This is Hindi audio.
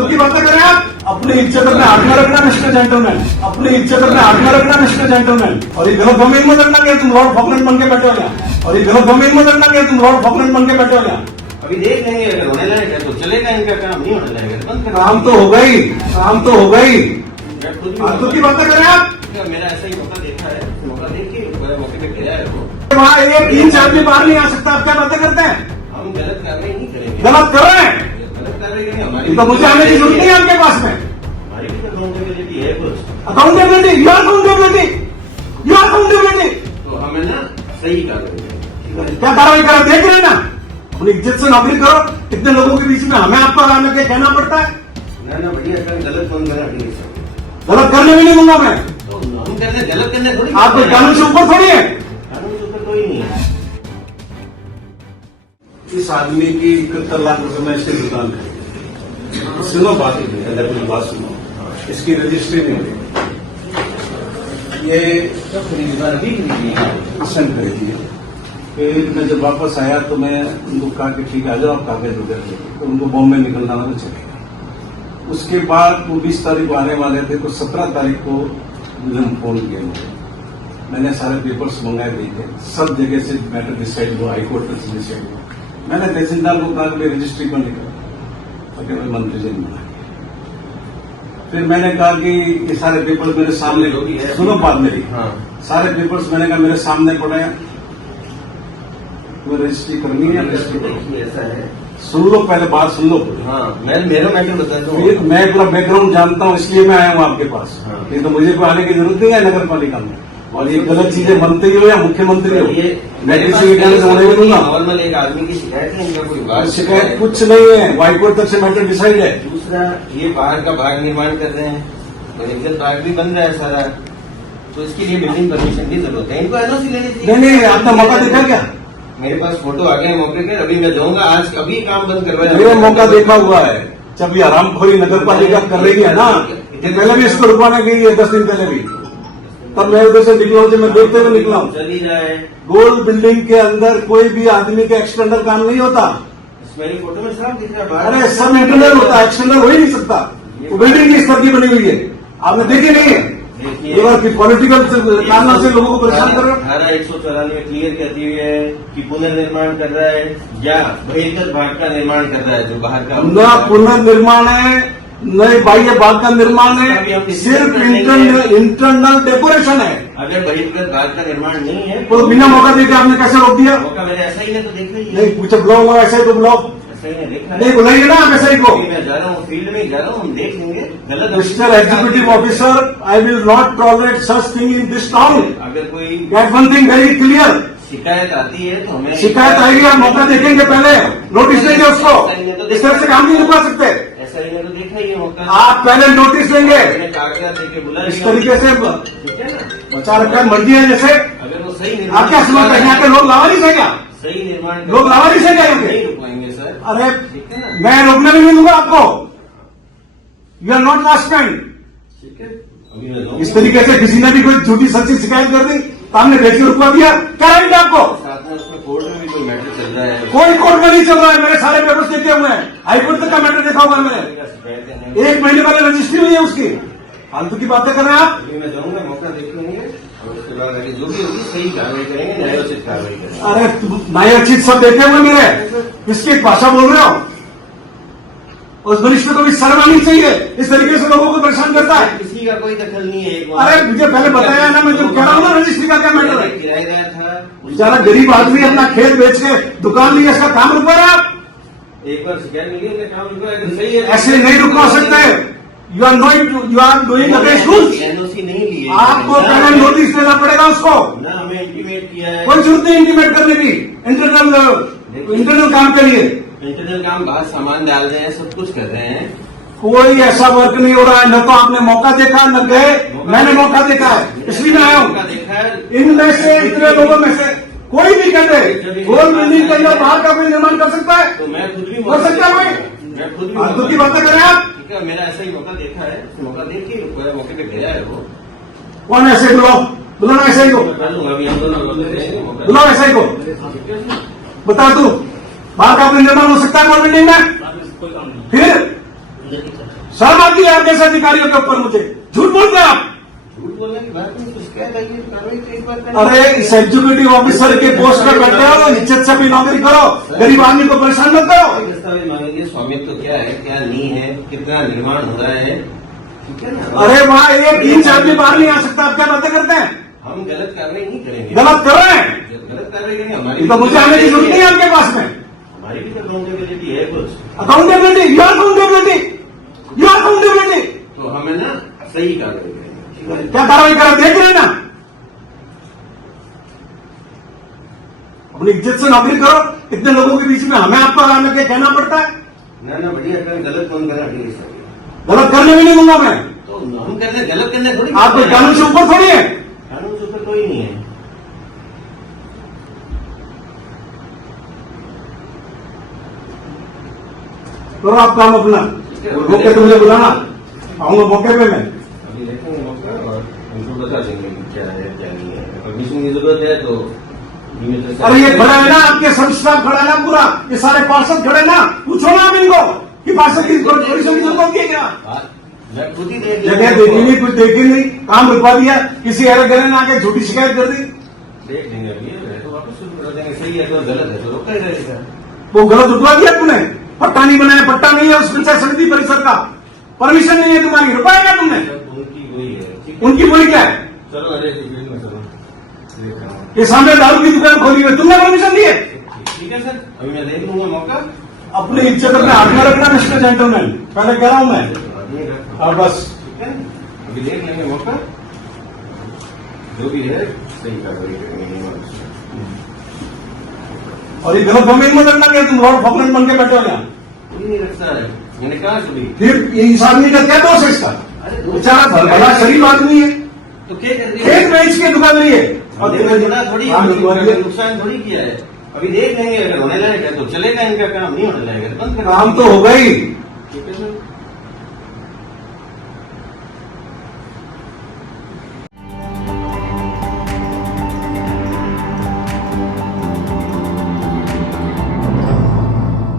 फालतू की बातें करें आप। अपनी इज्जत अपने हाथ में रखना मिस्टर जेंटलमैन, अपनी इज्जत अपने हाथ में रखना मिस्टर जेंटलमैन। और ये गलत फहमी मत रखना कि तुम लॉर्ड फॉकलैंड बन के बैठे हो यहाँ, और ये गलत फहमी मत रखना कि तुम लॉर्ड फॉकलैंड बन के बैठे हो यहाँ। अभी देख लेंगे, अगर होने लगेगा तो चलेगा, इनका काम नहीं होने लगेगा बंद कर। काम तो होगा ही, काम तो होगा ही। फालतू की बातें करें आप। मेरा ऐसा ही मौका देखा है, मौका देख के मौके पे घेरा है वो। वहाँ एक इंच आदमी बाहर नहीं आ सकता, आप क्या बातें करते हैं? हम गलत कार्रवाई नहीं करेंगे। गलत कर रहे हैं गलत कार्रवाई करेंगे हमारी, तो मुझे आने की जरूरत नहीं है आपके पास में। हमारी भी तो अकाउंटेबिलिटी है कुछ। Accountability, you are accountability, you are accountability. तो हमें ना सही कार्रवाई करें। क्या कार्रवाई करो, देख रहे हैं ना। अपनी इज्जत से नौकरी करो। इतने लोगों के बीच में हमें आपको आने के कहना पड़ता है। ना बढ़िया कर, गलत फोन करें हटी सब। गलत करने भी नहीं दूंगा मैं। तो हम करने गलत करने थोड़ी, आप कोई कानून से ऊपर थोड़ी है। कानून से ऊपर कोई नहीं है। इस आदमी की 71 लाख रुपए में इसकी दुकान है। सुनो बात, ही बात सुनो, इसकी रजिस्ट्री नहीं हुई। ये दुकान अभी सेंड खरीदी है। फिर मैं जब वापस आया तो मैं उनको कहा कि ठीक है आ जाओ आप कागज वगैरह, तो उनको बॉम्बे निकलना था तो चले गए। उसके बाद वो 20 तारीख को आने वाले थे, तो 17 तारीख को मुझे फोन किया मुझे। मैंने सारे पेपर्स मंगाए दिए थे, सब जगह से मैटर डिसाइड हुआ, हाईकोर्ट तक से डिसाइड हुआ। मैंने तहसीलदार को कहा कि रजिस्ट्री पर निकला, तो मैं मंत्री जी ने। फिर मैंने कहा कि ये सारे पेपर्स मेरे सामने, सुनो बात मेरी, सारे पेपर्स मैंने कहा मेरे सामने पड़े हैं, तुम्हें रजिस्ट्री करनी है। देखिए ऐसा है, सुन लो पहले बात सुन लो। हाँ मैं मेरा मैटर बता दूं। फिर मैं पूरा बैकग्राउंड जानता हूँ, इसलिए मैं आया हूँ आपके पास। ये तो मुझे कोई आने की जरूरत नहीं है नगर पालिका में। और ये गलत चीजें मंत्री हो या मुख्यमंत्री हो, मैं किसी भी कहने से होने नहीं दूंगा। नॉर्मल एक आदमी की शिकायत है, इनका कोई बात शिकायत कुछ नहीं है, हाईकोर्ट तक से मैटर डिसाइड है। दूसरा ये बाहर का भाग निर्माण कर रहे हैं, तो इज्जत भाग भी बन रहा है सारा, तो इसके लिए बिल्डिंग परमिशन की जरूरत है। इनको एनओसी लेनी चाहिए। नहीं आपने मौका देखा क्या? मेरे पास फोटो आ गया मौके पे, अभी मैं जाऊंगा, आज अभी काम बंद करवाया। मेरा मौका देखा हुआ है। जब ये हरामखोरी नगर पालिका कर रही है ना, ये पहले भी इसको रुकवाने गई है 10 दिन पहले भी, तब मैं उधर से निकला हूँ, मैं देखते हुए निकला हूँ। चल ही रहा है। गोल्ड बिल्डिंग के अंदर कोई भी आदमी का एक्सटेंडर काम नहीं होता। मेरी फोटो में साफ दिख रहा है। अरे सब इंटरनल होता है, एक्सटेंडर हो ही नहीं सकता। वो बिल्डिंग की स्तर की बनी हुई है, आपने देखी नहीं है। ये पॉलिटिकल कारणों से लोगों को परेशान कर रहे हो। धारा 194 क्लियर कहती हुई है कि पुनर्निर्माण कर रहा है या बहिर्गत भाग का निर्माण कर रहा है, जो बाहर का न पुनर्निर्माण है न बाह्य भाग का निर्माण है, सिर्फ इंटरनल डेकोरेशन है। अगर बहिर्गत भाग का निर्माण नहीं है तो बिना मौका देकर आपने कैसे रोक दिया? मौका मेरे ऐसा ही है तो देख लीजिए। नहीं पूछे बुलाओ, ऐसा ही तो बुलाओ, ऐसा ही है, देखना नहीं बुलाइए ना आप ऐसा ही को। मैं जा रहा हूँ, फील्ड में जा रहा हूँ, हम देख लेंगे। गलत mister executive officer, I will not tolerate such thing in this town. अगर कोई get one thing very clear, शिकायत आती है तो हमें शिकायत आएगी, आप मौका देखेंगे, पहले नोटिस लेंगे उसको। इस तरह से काम नहीं रुका सकते। ऐसा ही है तो देखना ही है मौका। आप पहले नोटिस लेंगे। कागजात देके बुला इस तरीके से ठीक है ना, बचा रखा है, मर्जी है जैसे। अगर वो सही आप क्या समझते हैं यहाँ के लोग लावारिस है क्या? सही निर्माण लोग लावारिस है क्या यहाँ नहीं के? रुकवाएंगे सर। अरे ठीक है ना, मैं रोकने भी नहीं दूंगा आपको। You are not last time. ठीक है अभी मैं जाऊंगा। इस तरीके से किसी ने भी कोई झूठी सच्ची शिकायत कर दी तो हमने भेज के रुकवा दिया, क्या रहेंगे आपको? साथ में उसमें कोर्ट में भी कोई मैटर चल रहा है। कोई कोर्ट में नहीं चल रहा है, मेरे सारे पेपर्स देखे हुए हैं, हाईकोर्ट तक का मैटर देखा हुआ है मैंने। शिकायत है 1 महीने पहले रजिस्ट्री हुई है उसकी। फालतू की बातें कर रहे हैं आप। अभी मैं जाऊंगा, मौका देख लेंगे और उसके बाद आगे जो भी होगी सही कार्रवाई करेंगे, न्यायोचित कार्रवाई करेंगे। अरे न्यायोचित सब देखे हुए मेरे, किसकी भाषा बोल रहे हो? उस वरिष्ठ को भी शर्म आनी चाहिए, इस तरीके से लोगों को परेशान करता है। किसी का कोई दखल नहीं है। अरे मुझे पहले बताया ना, मैं जो कह रहा हूँ ना रजिस्ट्री का क्या मैटर है। किराएदार था, बेचारा गरीब आदमी अपना खेत बेच के दुकान ली, इसका काम रुकवा रहे आप। एक बार शिकायत मिली है, काम रुकवा है, सही है। ऐसे नहीं रुकवा सकते। You are doing against rules. NOC नहीं ली है, आपको पहले नोटिस देना पड़ेगा उसको। ना हमें इंटीमेट किया है। कोई जरूरत नहीं इंटीमेट करने की, इंटरनल काम के लिए। इंटरनल काम बाहर सामान डाल रहे हैं, सब कुछ कर रहे हैं। कोई ऐसा वर्क नहीं हो रहा है, न तो आपने मौका देखा न गए, मैंने मौका देखा है, इसलिए मैं आया हूँ। देखा है इनमें से इतने लोगों में से कोई भी कहते गोल बिल्डिंग के अंदर बाहर का कोई निर्माण कर सकता है, तो मैं खुद भी कर सकता है कोई? मैं खुद भी फालतू की बातें करें आप। ठीक है, मेरा ऐसा ही मौका देखा है, मौका देख के मौके पे गया है वो। कौन ऐसे बुलाओ, बुलाओ ऐसे ही को, कर लूंगा अभी, हम दोनों बुलाओ ऐसे ही को, बता तू बाहर का कोई निर्माण हो सकता है गोल बिल्डिंग में? फिर शर्म आती है आप जैसे अधिकारियों के ऊपर मुझे? झूठ बोलते हैं आप। झूठ बोलने की बात नहीं, कुछ क्या चाहिए कार्रवाई तो एक बार करें। अरे इस एग्जीक्यूटिव ऑफिसर के पोस्ट पर बैठे हो, इज्जत से भी नौकरी करो, गरीब आदमी को परेशान मत करो। दस्तावेज मांगेंगे, स्वामित्व क्या है क्या नहीं है, कितना निर्माण हो रहा है, ठीक है ना। अरे वहाँ एक इंच आदमी बाहर नहीं आ सकता, आप क्या बातें करते हैं? हम गलत कार्रवाई नहीं करेंगे। गलत कर रहे हैं, गलत कार्रवाई करेंगे ये हमारी तो मुझे आने की जरूरत नहीं है आपके पास में। हमारी भी तो अकाउंटेबिलिटी है कुछ। Accountability, your accountability, your accountability. तो हमें ना सही कार्रवाई करेंगे, ठीक है। क्या कार्रवाई करा देख रहे हैं ना? अपनी इज्जत से नौकरी करो। इतने लोगों के बीच में हमें आपको आने के कहना पड़ता है? ना ना बढ़िया कर, गलत कौन करा ठीक है। गलत करने भी नहीं दूंगा मैं। तो हम करने गलत करने थोड़ी, आप कोई कानून से ऊपर थोड़ी है। कानून से ऊपर कोई नहीं है। करो आप काम अपना, मौके पे मुझे बुलाना, आऊंगा मौके पे मैं। अभी देखेंगे मौका और उनको बता देंगे कि क्या है क्या नहीं है। परमिशन की जरूरत है तो अरे ये खड़ा है ना, आपके सब स्टाफ खड़ा है ना पूरा, ये सारे पार्षद खड़े ना, पूछो ना आप इनको कि पार्षद की परमिशन की जरूरत है क्या? मैं खुद ही देख जगह देखी नहीं, कुछ देखी नहीं, काम रुकवा दिया, किसी अरे गरे ने आके झूठी शिकायत कर दी। देख लेंगे। अभी है तो वापस शुरू कर देंगे, सही है तो गलत है तो रोका ही रहेगा। वो गलत उठवा दिया तुमने, पट्टा नहीं बनाया, पट्टा नहीं है उस पंचायत समिति परिसर का, परमिशन नहीं है तुम्हारी, रुपाएगा तुमने? उनकी वही है, ठीक है। उनकी बोली क्या है? चलो अरे फील्ड में चलो, देख रहा हूँ। ये सामने दारू की दुकान खोली हुई है, तुमने परमिशन दी है? ठीक है सर, अभी मैं देख लूंगा मौका। अपनी इज्जत अपने हाथ में रखना मिस्टर जेंटलमैन, पहले कह रहा हूं मैं। हाँ बस, ठीक है, अभी देख लेंगे मौका, जो भी है सही कार्रवाई करेंगे। और ये गलत फहमी मत रखना कि तुम लॉर्ड फॉकलैंड बन के बैठे हो यहाँ। कोई नहीं रखता है, मैंने कहा कभी। फिर इस आदमी का क्या दोष है इसका? अरे बेचारा बड़ा शरीफ आदमी है, तो क्या कर रही खेत बेच के दुकान नहीं है और नुकसान थोड़ी किया है। अभी देख लेंगे, अगर होने लायक है तो चलेगा, इनका काम नहीं होने लायक है बंद कर। काम तो हो गई। ठीक है सर।